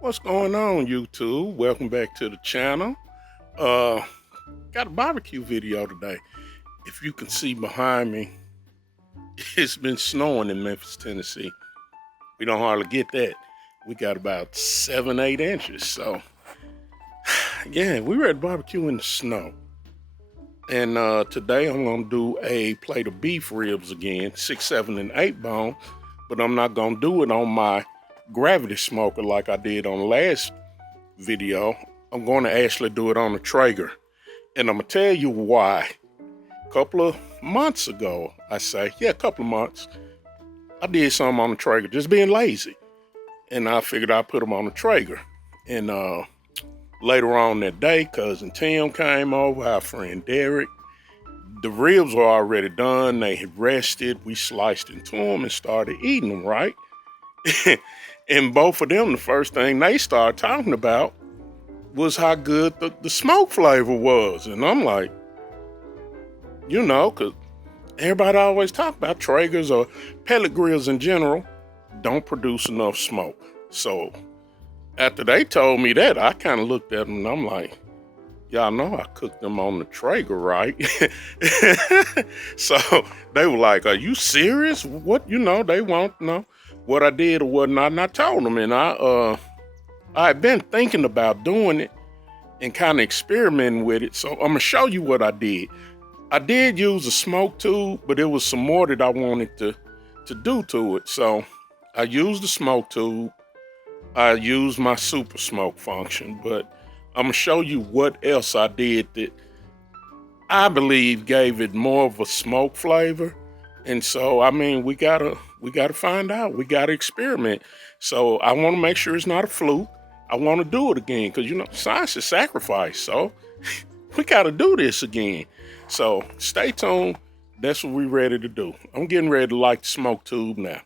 What's going on, YouTube? Welcome back to the channel. Uh, got a barbecue video today. If you can see behind me, it's been snowing in Memphis, Tennessee. We don't hardly get that. We got about 7, 8 inches. So, yeah, we were at barbecue in the snow. And today I'm gonna do a plate of beef ribs again, 6, 7, and 8 bone. But I'm not gonna do it on my gravity smoker like I did on the last video. I'm going to actually do it on the Traeger. And I'm going to tell you why. A couple of months ago, a couple of months, I did something on the Traeger, just being lazy. And I figured I'd put them on the Traeger. And later on that day, cousin Tim came over, our friend Derek. The ribs were already done. They had rested. We sliced into them and started eating them, right? And both of them, the first thing they started talking about was how good the smoke flavor was. And I'm like, because everybody always talk about Traegers or pellet grills in general don't produce enough smoke. So after they told me that, I kind of looked at them and I'm like, y'all know I cooked them on the Traeger, right? So they were like, are you serious? What, they won't know what I did or what not. And I told them, and I've been thinking about doing it and kind of experimenting with it. So I'm going to show you what I did. I did use a smoke tube, but it was some more that I wanted to do to it. So I used the smoke tube. I used my super smoke function, but I'm going to show you what else I did that I believe gave it more of a smoke flavor. And so, we gotta find out. We gotta experiment. So I want to make sure it's not a fluke. I want to do it again because, science is sacrifice. So we got to do this again. So stay tuned. That's what we're ready to do. I'm getting ready to light the smoke tube now.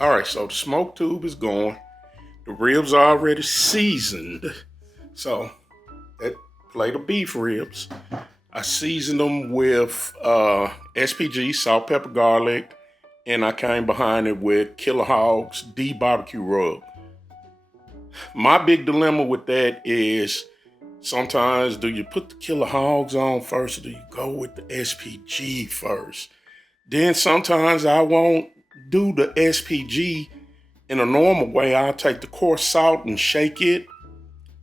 All right, so the smoke tube is going. The ribs are already seasoned. So that plate of beef ribs, I seasoned them with SPG, salt, pepper, garlic, and I came behind it with Killer Hog's D barbecue rub. My big dilemma with that is sometimes do you put the Killer Hogs on first or do you go with the SPG first? Then sometimes I won't do the SPG in a normal way. I'll take the coarse salt and shake it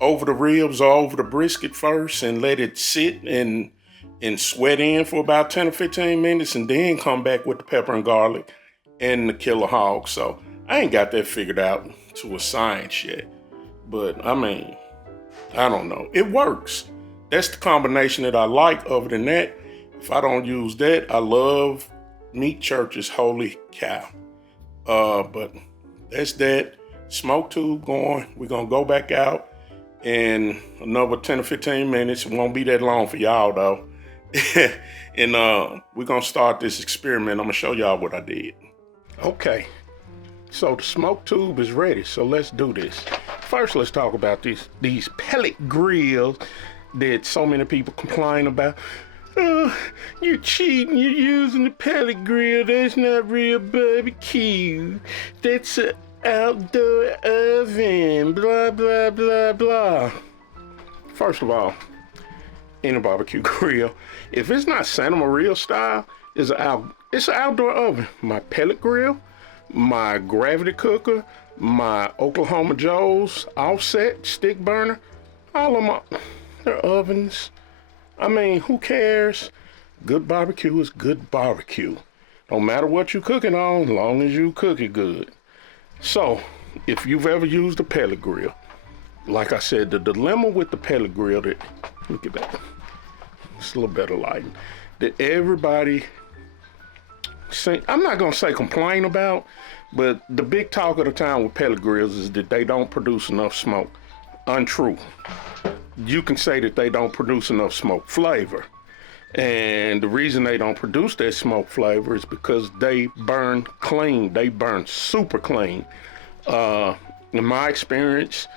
over the ribs or over the brisket first and let it sit and sweat in for about 10 or 15 minutes and then come back with the pepper and garlic and the Killer Hog. So I ain't got that figured out to a science yet. But I don't know. It works. That's the combination that I like. Other than that, if I don't use that, I love Meat Church's Holy Cow. But that's that. Smoke tube going. We're going to go back out in another 10 or 15 minutes. It won't be that long for y'all, though. And we're going to start this experiment. I'm going to show y'all what I did. Okay. So the smoke tube is ready. So let's do this. First, let's talk about these pellet grills that so many people complain about. Oh, you're cheating, you're using the pellet grill, that's not real barbecue. That's an outdoor oven, blah, blah, blah, blah. First of all, in a barbecue grill, if it's not Santa Maria style, it's an outdoor oven. My pellet grill, my gravity cooker, my Oklahoma Joe's offset stick burner, all of them, they're ovens. Who cares? Good barbecue is good barbecue. Don't matter what you're cooking on, as long as you cook it good. So, if you've ever used a pellet grill, like I said, the dilemma with the pellet grill, look at that, it's a little better lighting, that everybody, I'm not going to say complain about, but the big talk of the town with pellet grills is that they don't produce enough smoke. Untrue. You can say that they don't produce enough smoke flavor. And the reason they don't produce that smoke flavor is because they burn clean. They burn super clean. In my experience,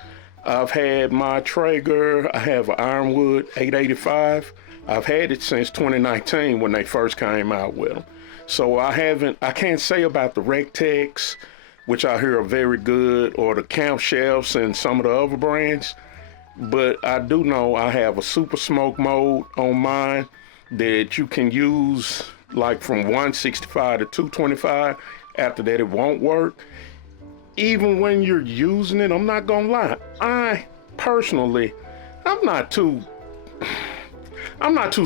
I've had my Traeger. I have an Ironwood 885. I've had it since 2019 when they first came out with them. So I can't say about the Rectex, which I hear are very good, or the Camp Chefs and some of the other brands. But I do know I have a super smoke mode on mine that you can use like from 165 to 225. After that, it won't work. Even when you're using it, I'm not gonna lie. I personally, I'm not too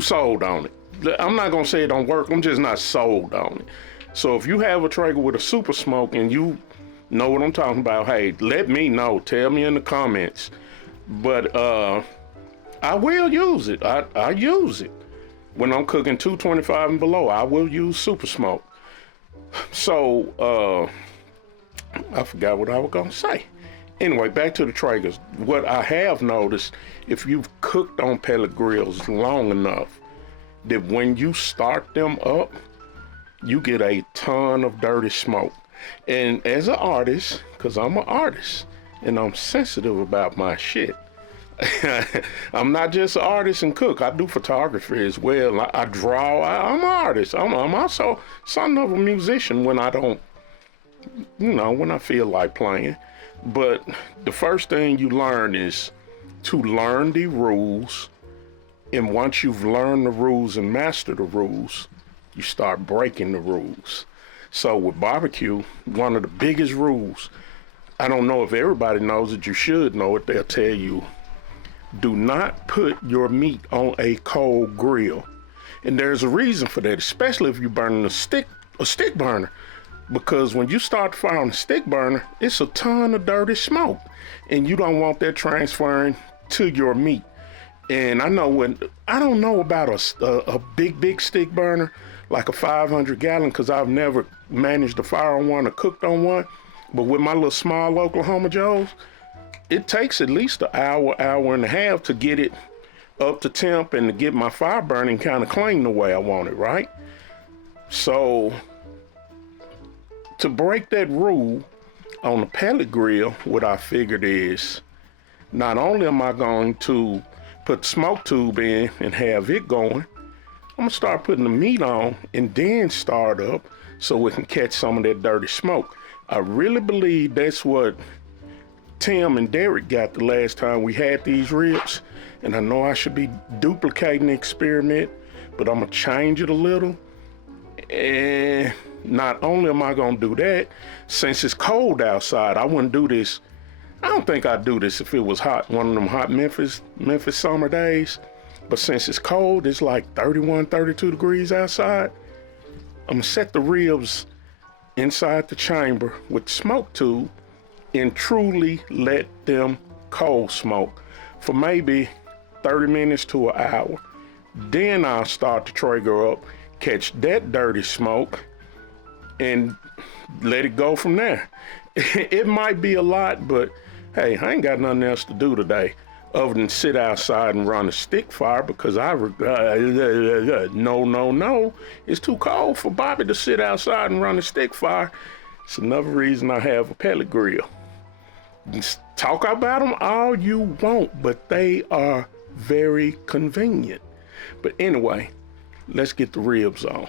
sold on it. I'm not gonna say it don't work. I'm just not sold on it. So if you have a Traeger with a super smoke and you know what I'm talking about, hey, let me know. Tell me in the comments. But I will use it. I use it when I'm cooking 225 and below. I will use super smoke. So I forgot what I was gonna say. Anyway, back to the Traegers. What I have noticed, if you've cooked on pellet grills long enough, that when you start them up, you get a ton of dirty smoke. And as an artist, because I'm an artist and I'm sensitive about my shit, I'm not just an artist and cook. I do photography as well. I draw. I'm an artist. I'm also something of a musician when I don't, when I feel like playing. But the first thing you learn is to learn the rules. And once you've learned the rules and mastered the rules, you start breaking the rules. So with barbecue, one of the biggest rules, I don't know if everybody knows it, you should know it, they'll tell you, do not put your meat on a cold grill. And there's a reason for that, especially if you're burning a stick burner. Because when you start the fire on a stick burner, it's a ton of dirty smoke. And you don't want that transferring to your meat. And I don't know about a big stick burner, like a 500 gallon, because I've never managed to fire on one or cooked on one. But with my little small Oklahoma Joes, it takes at least an hour and a half to get it up to temp and to get my fire burning kind of clean the way I want it, right? So to break that rule on the pellet grill, what I figured is, not only am I going to put the smoke tube in and have it going, I'm gonna start putting the meat on and then start up so we can catch some of that dirty smoke. I really believe that's what Tim and Derek got the last time we had these ribs. And I know I should be duplicating the experiment, but I'm gonna change it a little. And not only am I gonna do that, since it's cold outside, I wouldn't do this. I don't think I'd do this if it was hot, one of them hot Memphis summer days. But since it's cold, it's like 31, 32 degrees outside, I'm gonna set the ribs inside the chamber with the smoke tube and truly let them cold smoke for maybe 30 minutes to an hour. Then I'll start the Traeger up, catch that dirty smoke, and let it go from there. It might be a lot, but hey, I ain't got nothing else to do today other than sit outside and run a stick fire because no. It's too cold for Bobby to sit outside and run a stick fire. It's another reason I have a pellet grill. Just talk about them all you want, but they are very convenient. But anyway, let's get the ribs on.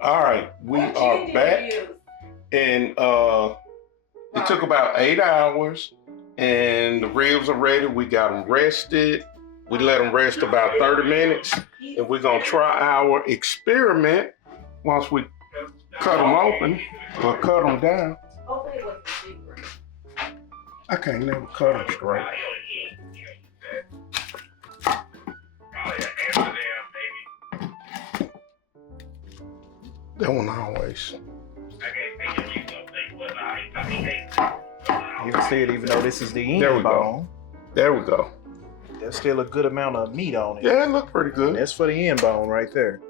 All right, we are back, and it took about 8 hours, and the ribs are ready. We got them rested. We let them rest about 30 minutes, and we're gonna try our experiment once we cut them open or cut them down. I can't never cut them straight. That one always. You can see it even though this is the There we end go. bone. There we go. There's still a good amount of meat on it. Yeah, it looked pretty good. That's for the end bone right there.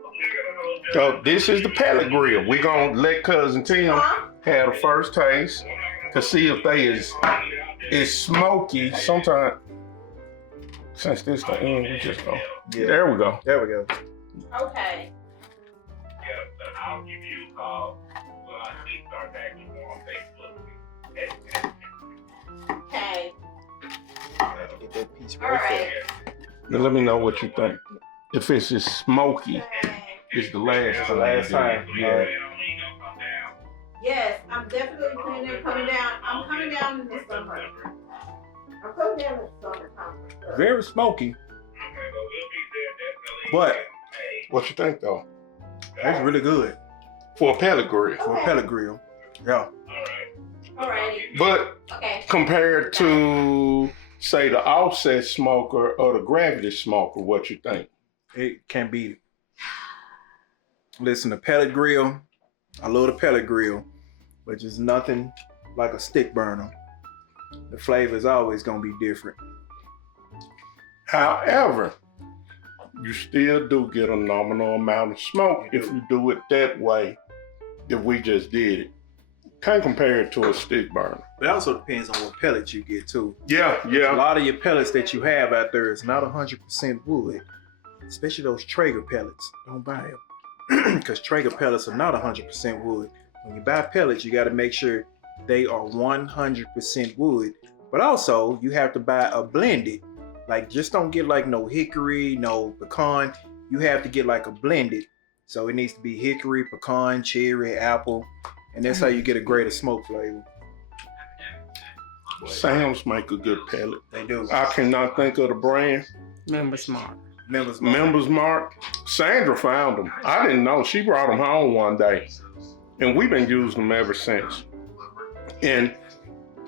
So this is the pellet grill. We're gonna let Cousin Tim have the first taste to see if they is smoky. Sometimes, since this the end, we just go. Yeah. There we go. There we go. Okay. Yeah, but I'll give you a call when I start back on Facebook. Okay. Get that piece All right right. Now let me know what you think. If it's as smoky, it's the last The time. last time. Yeah. Yes, I'm definitely planning on coming down. I'm coming down in the summer. I'm coming down in the summertime. Very smoky. But What you think though? that's really good For a pellet grill. for a pellet grill. Yeah. Alrighty. But Okay. compared to, say, the offset smoker or the gravity smoker, what you think? It can beat it. Listen, the pellet grill, I love the pellet grill, but just nothing like a stick burner. The flavor is always gonna be different. However, you still do get a nominal amount of smoke if you do it that way that we just did it. Can't compare it to a stick burner. But it also depends on what pellets you get too. Yeah, A yeah. lot of your pellets that you have out there is not 100% wood, especially those Traeger pellets. Don't buy them because Traeger pellets are not 100% wood. When you buy pellets, you got to make sure they are 100% wood. But also, you have to buy a blended. Like, just don't get like no hickory, no pecan. You have to get like a blended. So it needs to be hickory, pecan, cherry, apple, and that's how you get a greater smoke flavor. Sam's make a good pellet. They do. I cannot think of the brand. Members Mark. Members Mark. Members Mark. Sandra found them. I didn't know. She brought them home one day. And we've been using them ever since. And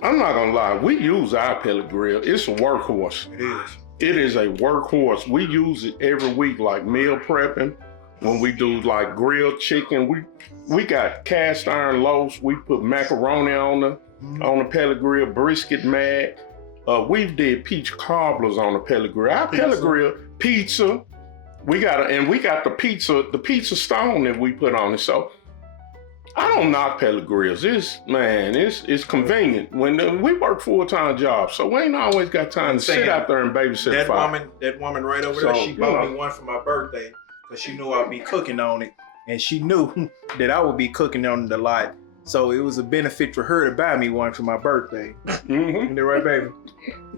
I'm not gonna lie, we use our pellet grill. It's a workhorse. It is. It is a workhorse. We use it every week, like meal prepping. When we do like grilled chicken, we got cast iron loaves. We put macaroni on the pellet grill, brisket mac. We did peach cobblers on the pellet grill. Our pellet grill, pizza. We got the pizza stone that we put on it. So I don't knock pellet grills. It's convenient. When we work full-time jobs, so we ain't always got time to sit out there and babysit That fire. woman right over there, So, she bought me one for my birthday because she knew I'd be cooking on it, and she knew that I would be cooking on it a lot. So it was a benefit for her to buy me one for my birthday. Mm-hmm. Isn't that right, baby?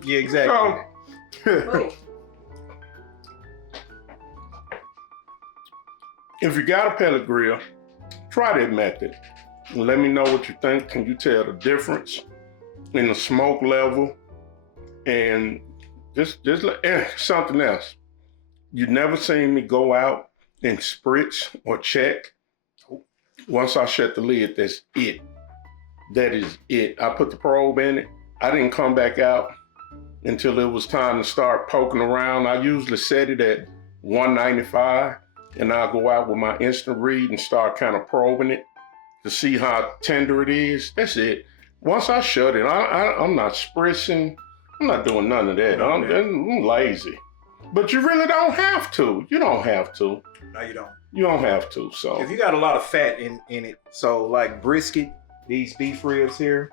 Yeah, exactly. So, if you got a pellet grill, try that method. And let me know what you think. Can you tell the difference in the smoke level? And something else. You never seen me go out and spritz or check. Once I shut the lid, that's it. That is it. I put the probe in it. I didn't come back out until it was time to start poking around. I usually set it at 195, and I'll go out with my instant read and start kind of probing it to see how tender it is. That's it. Once I shut it, I'm not spritzing. I'm not doing none of that. I'm lazy. But you really don't have to. You don't have to. No, you don't. You don't have to. So If you got a lot of fat in it, so like brisket, these beef ribs here,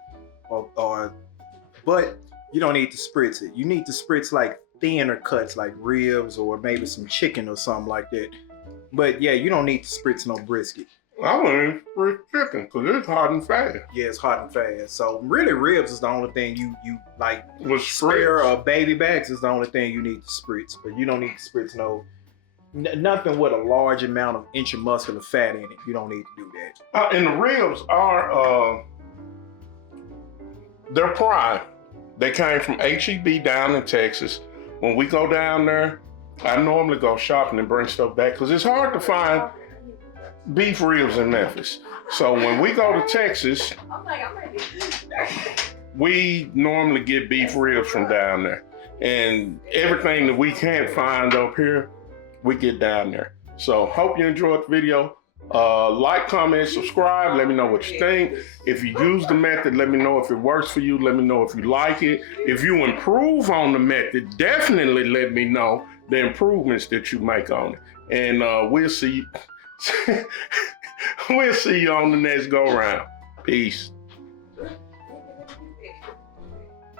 but you don't need to spritz it. You need to spritz like thinner cuts, like ribs or maybe some chicken or something like that. But yeah, you don't need to spritz no brisket. I wouldn't spritz chicken because it's hot and fast. Yeah, it's hot and fast. So really, ribs is the only thing you like. With Spare spritz. or baby backs is the only thing you need to spritz, but you don't need to spritz nothing with a large amount of intramuscular fat in it. You don't need to do that. And the ribs are, they're prime. They came from HEB down in Texas. When we go down there, I normally go shopping and bring stuff back because it's hard to find beef ribs in Memphis. So when we go to Texas, we normally get beef ribs from down there. And everything that we can't find up here, we get down there. So hope you enjoyed the video. Like, comment, subscribe. Let me know what you think. If you use the method, let me know if it works for you. Let me know if you like it. If you improve on the method, definitely let me know the improvements that you make on it. And we'll see you on the next go round. Peace.